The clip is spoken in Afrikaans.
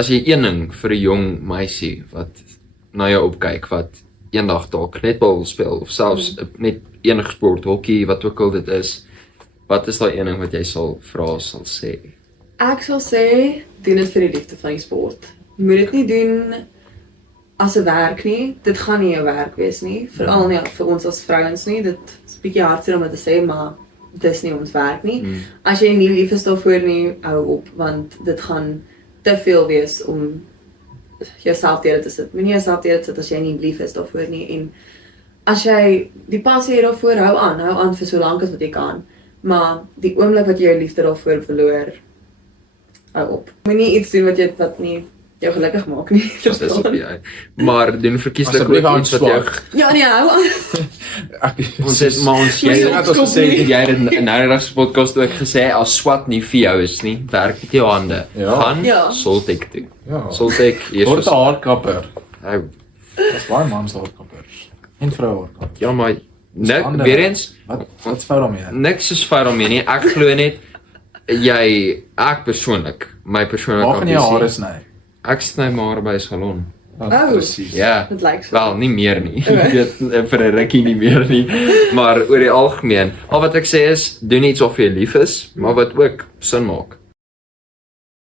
as jy een ding vir 'n jong meisie wat na jou opkyk, wat eendag dalk netbal wil speel, of selfs net enige sport, hockey, wat ook al dit is, wat is daai een ding wat jy sal sê? Ek sal sê, doen dit vir die liefde van die sport. Moet dit nie doen as 'n werk nie. Dit gaan nie 'n werk wees nie, veral nie vir ons as vrouens nie. Dit is 'n bietjie hartseer om dit te sê, maar dis nie ons werk nie. As jy nie lief is daarvoor nie, hou op, want dit gaan te veel wees om jouself teer te sit. Moenie jouself teer sit as jy nie lief is daarvoor nie. En as jy die passie het daarvoor, hou aan vir so lank as wat jy kan. Maar die oomblik wat jy jou liefde daarvoor verloor, hou op. Moenie iets doen wat nie jou gelukkig maak nie. Dis op jy. Maar doen verkieslik Asseblief ook iets wat jou Ja, nee, hou aan. ons het maar ons jy het in 'n nou podcast ook gesê as swat nie vir jou is nie, werk met jou hande. Ja. Gaan Ja. Soltek toe. Ja. Soltek Word 'n haarkapper. Ou, Dis baie mans haarkappers. En vroue haarkappers. ja maar net Ander- weer eens Wat's fout daarmee? niks is fout daarmee nie. Ek glo net ek persoonlik, my persoonlike Waar gaan jy hare sny? Ek sny my hare by 'n salon. Presies. Ja. Dit lyk so. Wel, nie meer nie. Ek weet vir 'n rukkie nie meer nie. Maar oor die algemeen, al wat ek sê is doen iets of jy lief is, maar wat ook sin maak.